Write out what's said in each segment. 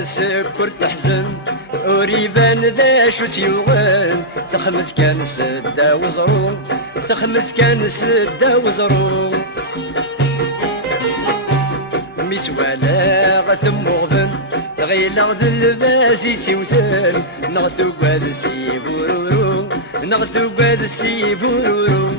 تسكر تحزن وريبان ذا شو تيوغن تخمت كان سدة وزرون تخمت كان سدة وزرون ميتوالا غتموغن غيلا دلباسي تيوثن نغثو قادسي بورورو نغثو قادسي بورورو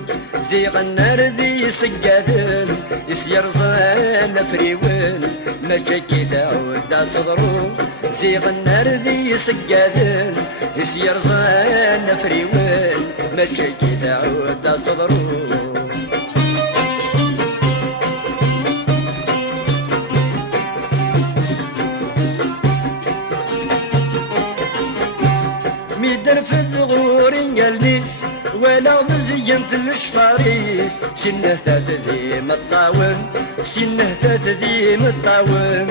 زيغ النار دي سقادن يسير زان فريون مشاكل عودا صدرو زيغ النار دي سقادن يسير زان فريون مشاكل عودا صدرو ميدر في الغورين قلبيس ولا مزينت الشفاريس سنه تدري مطاون سنه تدري مطاون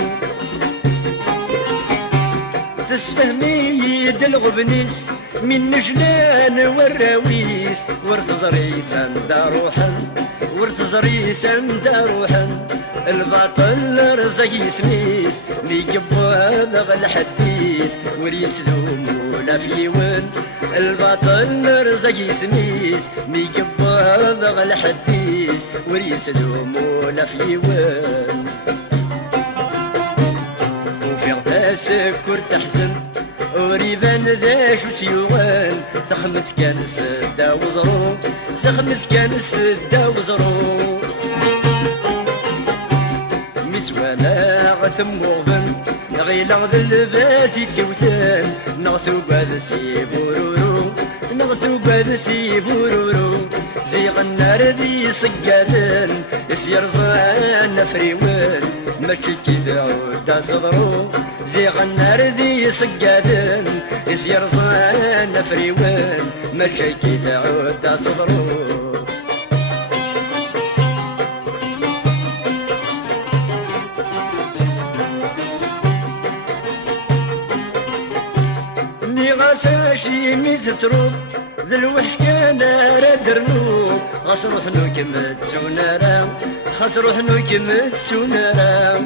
تسفهمي يد الغبنيس من نجلان والراويس ورث زريسا داروحا ورث زريسا داروحا الباطل رزق يسميس ميقبض الحديس وليتلوم ولا فيون الباطل رزق يسميس ميقبض الحديس وليتلوم ولا فيون وفي تسكر تحزن وريبان ذا شو سيوغن تخمت كان سدة وزرو تخمت كان سدة وزرو ميتوانا غتموغن غيلا ذلباسي تيوثن نغثو قادسي بورورو نغثو قادسي بورورو زيغ النار دي سقادن يسير زان فريون ماشي كذا عودا صدرو زيغ النار دي سقادن يسير زان فريون ماشي كذا عودا صدرو ساشي ميت تروب ذا الوحش كان رادرنو غاس روح نو كمت سونارا خاص روح نو كمت سونارا